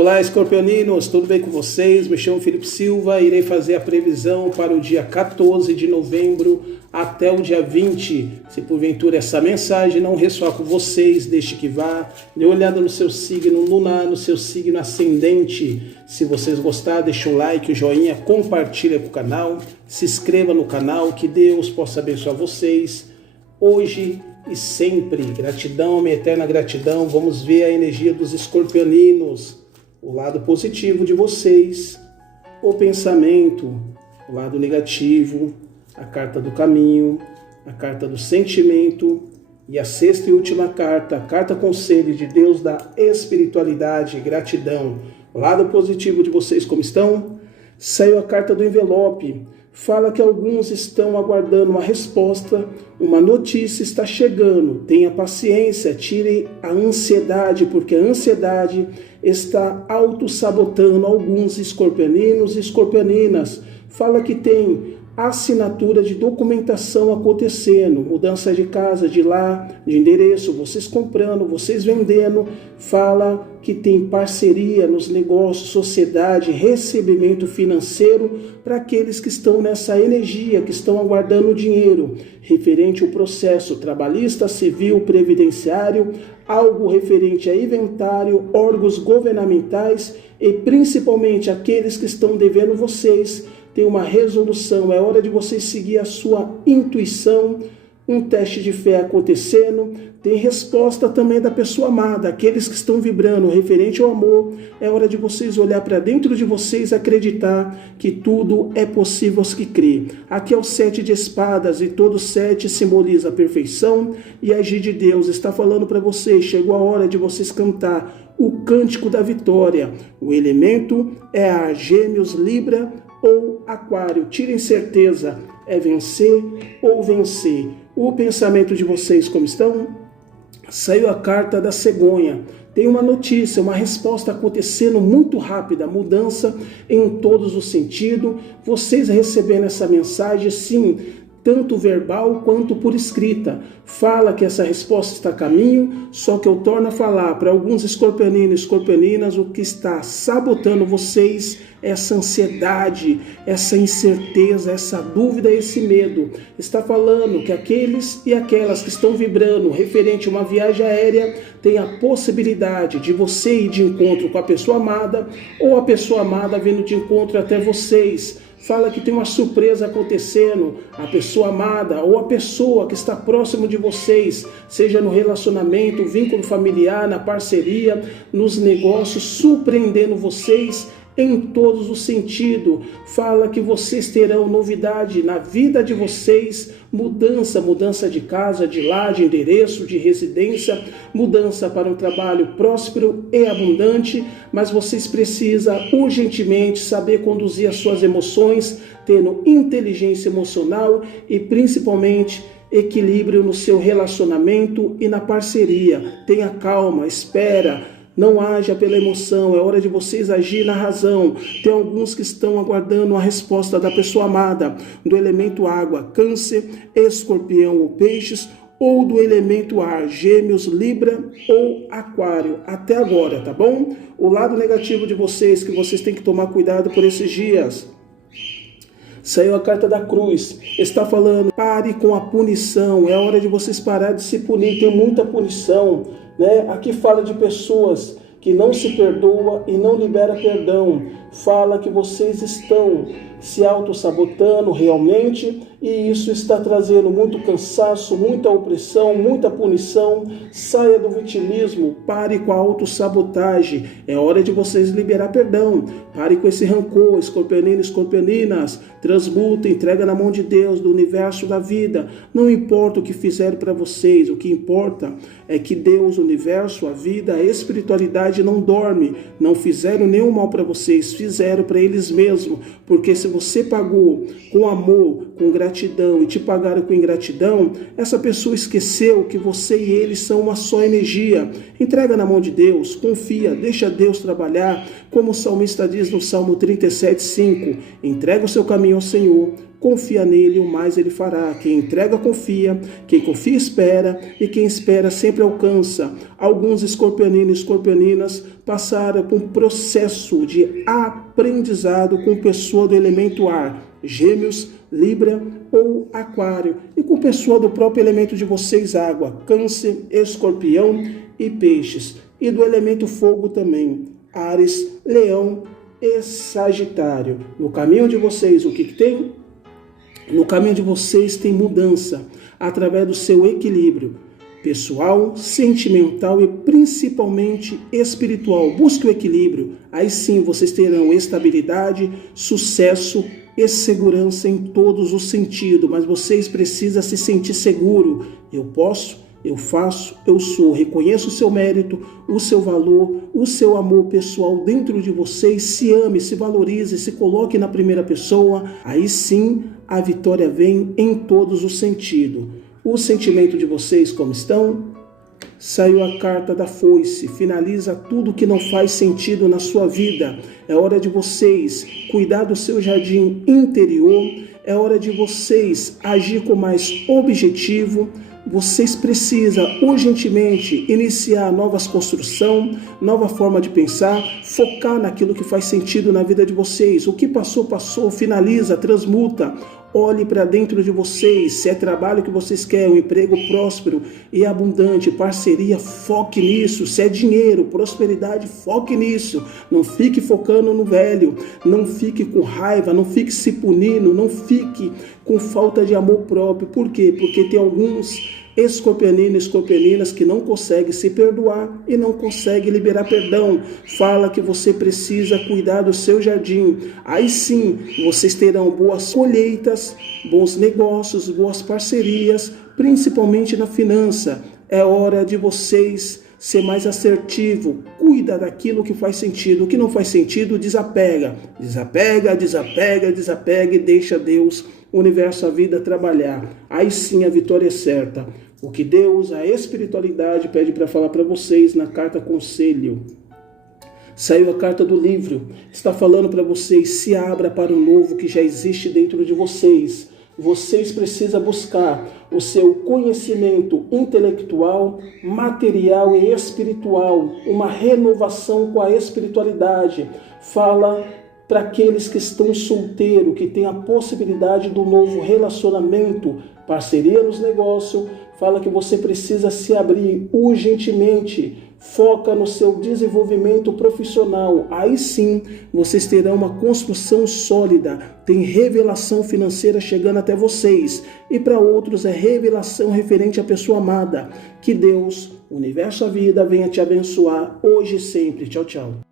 Olá, escorpioninos, tudo bem com vocês? Me chamo Felipe Silva, irei fazer a previsão para o dia 14 de novembro até o dia 20. Se porventura essa mensagem não ressoar com vocês, deixe que vá. Dê uma olhada no seu signo lunar, no seu signo ascendente. Se vocês gostaram, deixa um like, um joinha, compartilha com o canal, se inscreva no canal, que Deus possa abençoar vocês hoje e sempre. Gratidão, minha eterna gratidão. Vamos ver a energia dos escorpioninos. O lado positivo de vocês, o pensamento, o lado negativo, a carta do caminho, a carta do sentimento e a sexta e última carta, a carta conselho de Deus da espiritualidade, gratidão. O lado positivo de vocês, como estão? Saiu a carta do envelope. Fala que alguns estão aguardando uma resposta, uma notícia está chegando. Tenha paciência, tire a ansiedade, porque a ansiedade está autossabotando alguns escorpioninos e escorpioninas. Fala que tem assinatura de documentação acontecendo, mudança de casa, de lá, de endereço, vocês comprando, vocês vendendo. Fala que tem parceria nos negócios, sociedade, recebimento financeiro para aqueles que estão nessa energia, que estão aguardando o dinheiro, referente ao processo trabalhista, civil, previdenciário, algo referente a inventário, órgãos governamentais e principalmente aqueles que estão devendo vocês. Tem uma resolução, é hora de vocês seguir a sua intuição, um teste de fé acontecendo, tem resposta também da pessoa amada, aqueles que estão vibrando referente ao amor, é hora de vocês olhar para dentro de vocês, acreditar que tudo é possível aos que crê. Aqui é o 7 de espadas e todo 7 simboliza a perfeição e agir de Deus. Está falando para vocês, chegou a hora de vocês cantar o cântico da vitória. O elemento é a Gêmeos, Libra ou Aquário. Tirem certeza, é vencer ou vencer. O pensamento de vocês, como estão? Saiu a carta da cegonha. Tem uma notícia, uma resposta acontecendo muito rápida, mudança em todos os sentidos. Vocês recebendo essa mensagem, sim, tanto verbal quanto por escrita. Fala que essa resposta está a caminho, só que eu torno a falar para alguns escorpioninos e escorpioninas, o que está sabotando vocês, essa ansiedade, essa incerteza, essa dúvida, esse medo. Está falando que aqueles e aquelas que estão vibrando referente a uma viagem aérea, tem a possibilidade de você ir de encontro com a pessoa amada, ou a pessoa amada vindo de encontro até vocês. Fala que tem uma surpresa acontecendo, a pessoa amada ou a pessoa que está próximo de vocês, seja no relacionamento, vínculo familiar, na parceria, nos negócios, surpreendendo vocês em todos os sentidos. Fala que vocês terão novidade na vida de vocês, mudança de casa, de lar, de endereço, de residência, mudança para um trabalho próspero e abundante, mas vocês precisam urgentemente saber conduzir as suas emoções, tendo inteligência emocional e principalmente equilíbrio no seu relacionamento e na parceria. Tenha calma, espera. Não haja pela emoção, é hora de vocês agir na razão. Tem alguns que estão aguardando a resposta da pessoa amada, do elemento água, Câncer, Escorpião ou Peixes, ou do elemento ar, Gêmeos, Libra ou Aquário. Até agora, tá bom? O lado negativo de vocês, que vocês têm que tomar cuidado por esses dias. Saiu a carta da cruz, está falando, pare com a punição, é hora de vocês parar de se punir, tem muita punição, né? Aqui fala de pessoas que não se perdoa e não libera perdão, fala que vocês estão se auto-sabotando realmente e isso está trazendo muito cansaço, muita opressão, muita punição. Saia do vitimismo, pare com a autossabotagem, é hora de vocês liberar perdão, pare com esse rancor, escorpioninos, escorpioninas, transmuta, entrega na mão de Deus, do universo, da vida. Não importa o que fizeram para vocês, o que importa é que Deus, o universo, a vida, a espiritualidade não dorme, não fizeram nenhum mal para vocês, fizeram para eles mesmos, porque se você pagou com amor, com gratidão e te pagaram com ingratidão, essa pessoa esqueceu que você e eles são uma só energia. Entrega na mão de Deus, confia, deixa Deus trabalhar, como o salmista diz no Salmo 37:5, entrega o seu caminho ao Senhor, confia nele, o mais ele fará. Quem entrega, confia. Quem confia, espera. E quem espera, sempre alcança. Alguns escorpioninos e escorpioninas passaram por um processo de aprendizado com pessoa do elemento ar. Gêmeos, Libra ou Aquário. E com pessoa do próprio elemento de vocês, água. Câncer, Escorpião e Peixes. E do elemento fogo também. Áries, Leão e Sagitário. No caminho de vocês, o que tem? No caminho de vocês tem mudança, através do seu equilíbrio pessoal, sentimental e principalmente espiritual. Busque o equilíbrio, aí sim vocês terão estabilidade, sucesso e segurança em todos os sentidos, mas vocês precisam se sentir seguro. Eu posso, eu faço, eu sou. Reconheça o seu mérito, o seu valor, o seu amor pessoal dentro de vocês. Se ame, se valorize, se coloque na primeira pessoa. Aí sim a vitória vem em todos os sentidos. O sentimento de vocês como estão? Saiu a carta da foice, finaliza tudo que não faz sentido na sua vida. É hora de vocês cuidar do seu jardim interior, é hora de vocês agir com mais objetivo. Vocês precisam urgentemente iniciar novas construções, nova forma de pensar, focar naquilo que faz sentido na vida de vocês. O que passou, passou, finaliza, transmuta. Olhe para dentro de vocês, se é trabalho que vocês querem, um emprego próspero e abundante, parceria, foque nisso. Se é dinheiro, prosperidade, foque nisso. Não fique focando no velho, não fique com raiva, não fique se punindo, não fique com falta de amor próprio. Por quê? Porque tem alguns escorpioninos e escorpioninas que não conseguem se perdoar e não conseguem liberar perdão. Fala que você precisa cuidar do seu jardim. Aí sim, vocês terão boas colheitas, bons negócios, boas parcerias, principalmente na finança. É hora de vocês ser mais assertivo. Cuida daquilo que faz sentido. O que não faz sentido, desapega. Desapega, desapega, desapega e deixa Deus, o universo, a vida trabalhar. Aí sim a vitória é certa. O que Deus, a espiritualidade, pede para falar para vocês na carta conselho. Saiu a carta do livro. Está falando para vocês, se abra para o novo que já existe dentro de vocês. Vocês precisam buscar o seu conhecimento intelectual, material e espiritual. Uma renovação com a espiritualidade. Fala para aqueles que estão solteiros, que têm a possibilidade do novo relacionamento, parceria nos negócios. Fala que você precisa se abrir urgentemente. Foca no seu desenvolvimento profissional. Aí sim, vocês terão uma construção sólida. Tem revelação financeira chegando até vocês. E para outros é revelação referente à pessoa amada. Que Deus, o universo, a vida, venha te abençoar hoje e sempre. Tchau, tchau.